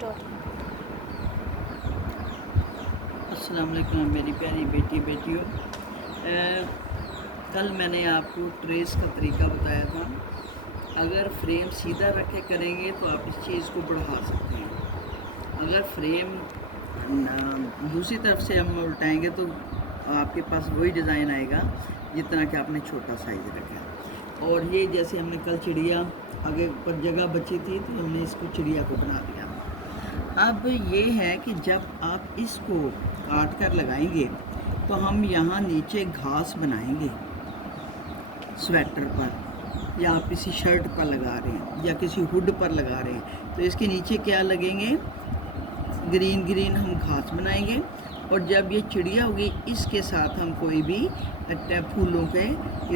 Start. अस्सलाम वालेकुम मेरी प्यारी बेटियों। कल मैंने आपको ट्रेस का तरीका बताया था। अगर फ्रेम सीधा रख के करेंगे तो आप इस चीज़ को बढ़ा सकते हैं। अगर फ्रेम दूसरी तरफ से हम उल्टाएंगे तो आपके पास वही डिज़ाइन आएगा जितना कि आपने छोटा साइज़ रखा। और ये जैसे हमने कल चिड़िया आगे पर जगह बची थी तो हमने इसको चिड़िया को बना दिया। अब ये है कि जब आप इसको काट कर लगाएंगे तो हम यहाँ नीचे घास बनाएंगे स्वेटर पर, या आप किसी शर्ट पर लगा रहे हैं या किसी हुड पर लगा रहे हैं तो इसके नीचे क्या लगेंगे, ग्रीन हम घास बनाएंगे। और जब ये चिड़िया होगी इसके साथ हम कोई भी फूलों के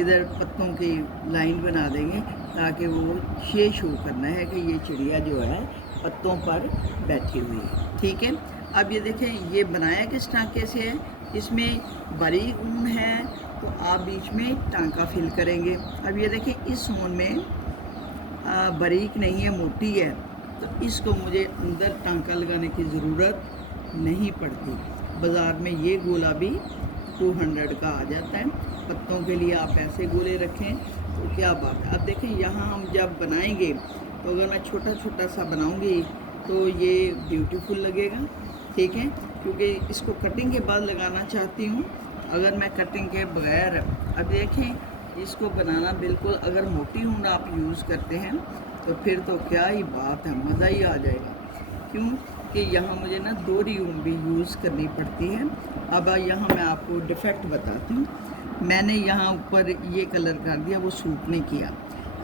इधर पत्तों की लाइन बना देंगे ताकि वो ये शो करना है कि ये चिड़िया जो है पत्तों पर बैठी हुई है। ठीक है, अब ये देखें ये बनाया किस टांके से है, इसमें बारीक ऊन है तो आप बीच में टांका फिल करेंगे। अब ये देखें इस ऊन में बारीक नहीं है, मोटी है, तो इसको मुझे अंदर टांका लगाने की ज़रूरत नहीं पड़ती। बाज़ार में ये गोला भी 200 का आ जाता है। पत्तों के लिए आप ऐसे गोले रखें तो क्या बात है। अब देखें यहाँ हम जब बनाएंगे तो अगर मैं छोटा छोटा सा बनाऊंगी तो ये ब्यूटीफुल लगेगा। ठीक है, क्योंकि इसको कटिंग के बाद लगाना चाहती हूँ। अगर मैं कटिंग के बगैर, अब देखें इसको बनाना बिल्कुल, अगर मोटी ऊन आप यूज़ करते हैं तो फिर तो क्या ही बात है, मज़ा ही आ जाएगा। क्यों कि यहाँ मुझे ना दोहरी ऊन भी यूज़ करनी पड़ती है। अब यहाँ मैं आपको डिफेक्ट बताती हूँ। मैंने यहाँ ऊपर ये कलर कर दिया, वो सूट नहीं किया,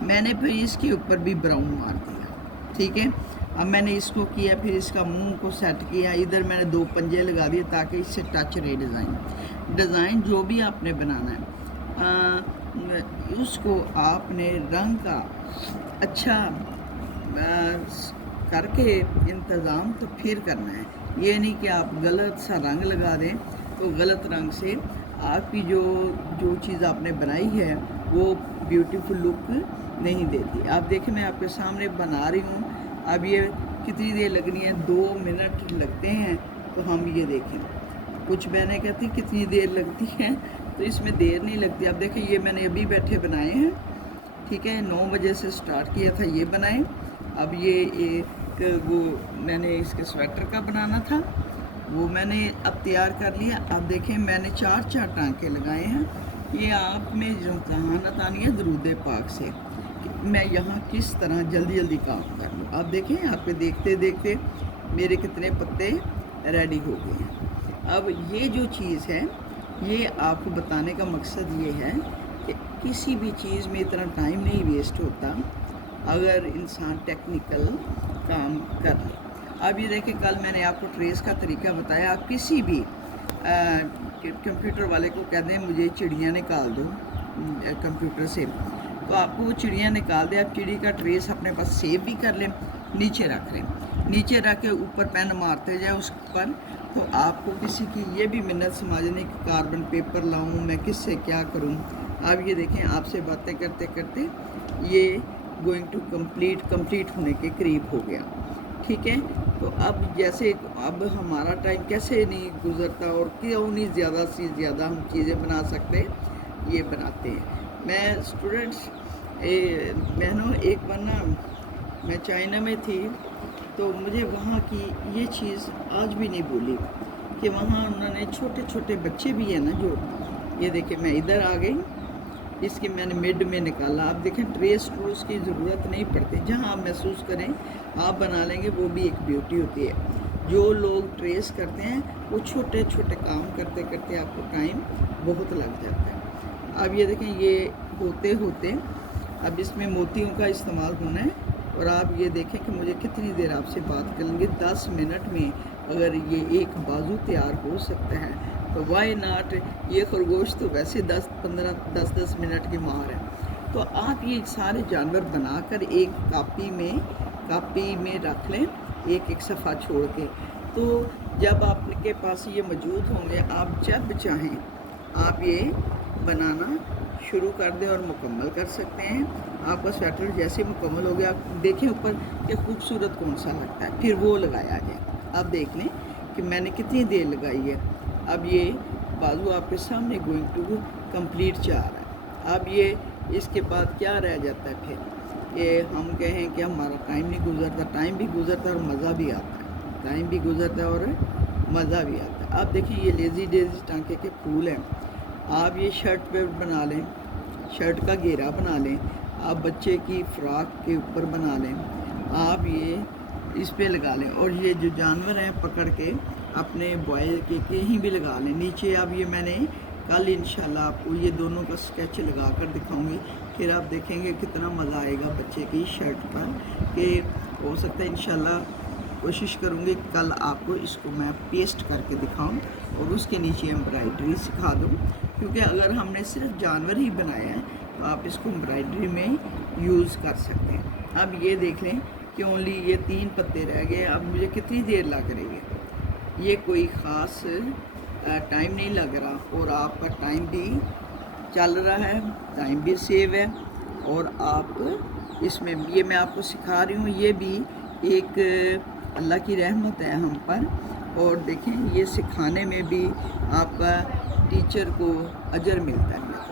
मैंने फिर इसके ऊपर भी ब्राउन मार दिया। ठीक है, अब मैंने इसको किया, फिर इसका मुंह को सेट किया, इधर मैंने 2 पंजे लगा दिए ताकि इससे टच रहे डिज़ाइन जो भी आपने बनाना है उसको आपने रंग का अच्छा करके इंतज़ाम तो फिर करना है। ये नहीं कि आप गलत सा रंग लगा दें तो गलत रंग से आपकी जो चीज़ आपने बनाई है वो ब्यूटीफुल लुक नहीं देती। आप देखें मैं आपके सामने बना रही हूँ। अब ये कितनी देर लगनी है, 2 मिनट लगते हैं। तो हम ये देखें, कुछ बहनें कहती कितनी देर लगती है, तो इसमें देर नहीं लगती। अब देखें ये मैंने अभी बैठे बनाए हैं। ठीक है, 9 बजे से स्टार्ट किया था ये बनाए। अब ये एक वो मैंने इसके स्वेटर का बनाना था, वो मैंने अब तैयार कर लिया। अब देखें मैंने 4 टांके लगाए हैं। ये आप में जो जहानत आनी है दरूद पाक से कि मैं यहाँ किस तरह जल्दी काम कर लूँ। अब देखें यहाँ पे देखते देखते मेरे कितने पत्ते रेडी हो गए हैं। अब ये जो चीज़ है ये आपको बताने का मकसद ये है कि किसी भी चीज़ में इतना टाइम नहीं वेस्ट होता अगर इंसान टेक्निकल काम कर ले। अब ये देखें कल मैंने आपको ट्रेस का तरीका बताया। आप किसी भी कंप्यूटर वाले को कह दें मुझे चिड़िया निकाल दो कंप्यूटर से, तो आपको वो चिड़िया निकाल दे। आप चिड़ी का ट्रेस अपने पास सेव भी कर लें, नीचे रख लें, नीचे रख के ऊपर पेन मारते जाए उस पर, तो आपको किसी की ये भी मिन्नत समझने कि कार्बन पेपर लाऊं, मैं किससे क्या करूं। अब ये देखें आपसे बातें करते करते ये गोइंग टू कंप्लीट होने के करीब हो गया। ठीक है, तो अब जैसे अब हमारा टाइम कैसे नहीं गुज़रता और क्यों नहीं ज़्यादा से ज़्यादा हम चीज़ें बना सकते, ये बनाते हैं। मैं स्टूडेंट्स बहनों, एक बार ना मैं चाइना में थी तो मुझे वहाँ की ये चीज़ आज भी नहीं भूली कि वहाँ उन्होंने छोटे छोटे बच्चे भी हैं ना, जो ये देखें मैं इधर आ गई, इसके मैंने मिड में निकाला। आप देखें ट्रेस की ज़रूरत नहीं पड़ती, जहाँ आप महसूस करें आप बना लेंगे, वो भी एक ब्यूटी होती है। जो लोग ट्रेस करते हैं वो छोटे छोटे काम करते करते आपको टाइम बहुत लग जाता है। अब ये देखें ये होते होते अब इसमें मोतियों का इस्तेमाल होना है। और आप ये देखें कि मुझे कितनी देर आपसे बात करेंगे, 10 मिनट में अगर ये एक बाजू तैयार हो सकता है तो वाई नॉट। ये खरगोश तो वैसे 10 मिनट की मार है। तो आप ये सारे जानवर बनाकर एक कापी में रख लें, एक सफ़ा छोड़ के। तो जब आपके पास ये मौजूद होंगे, आप जब चाहें आप ये बनाना शुरू कर दें और मुकम्मल कर सकते हैं। आपका स्वेटर जैसे मुकम्मल हो गया, आप देखें ऊपर कि खूबसूरत कौन सा लगता है, फिर वो लगाया जाए। आप देख लें कि मैंने कितनी देर लगाई है। अब ये बाजू आपके सामने गोइंग टू कंप्लीट जा रहा है। अब ये इसके बाद क्या रह जाता है, फिर ये हम कहें कि हमारा टाइम नहीं गुजरता, टाइम भी गुजरता है और मज़ा भी आता है, टाइम भी गुजरता है और मज़ा भी आता है। आप देखिए ये लेज़ी डेज़ी टांके के फूल हैं। आप ये शर्ट पे बना लें, शर्ट का घेरा बना लें, आप बच्चे की फ़्रॉक के ऊपर बना लें, आप ये इस पे लगा लें, और ये जो जानवर हैं पकड़ के अपने बॉय के कहीं भी लगा लें नीचे। अब ये मैंने कल इंशाल्लाह आपको ये दोनों का स्केच लगा कर दिखाऊंगी, फिर आप देखेंगे कितना मज़ा आएगा बच्चे की शर्ट पर। कि हो सकता है इंशाल्लाह कोशिश करूँगी कल आपको इसको मैं पेस्ट करके दिखाऊं और उसके नीचे एम्ब्रॉयडरी सिखा दूं, क्योंकि अगर हमने सिर्फ जानवर ही बनाया है तो आप इसको एम्ब्रॉयडरी में यूज़ कर सकते हैं। अब ये देख लें कि ओनली ये 3 पत्ते रह गए। अब मुझे कितनी देर लग रही है, ये कोई ख़ास टाइम नहीं लग रहा, और आपका टाइम भी चल रहा है, टाइम भी सेव है, और आप इसमें ये मैं आपको सिखा रही हूँ, ये भी एक अल्लाह की रहमत है हम पर। और देखें ये सिखाने में भी आपका टीचर को अजर मिलता है।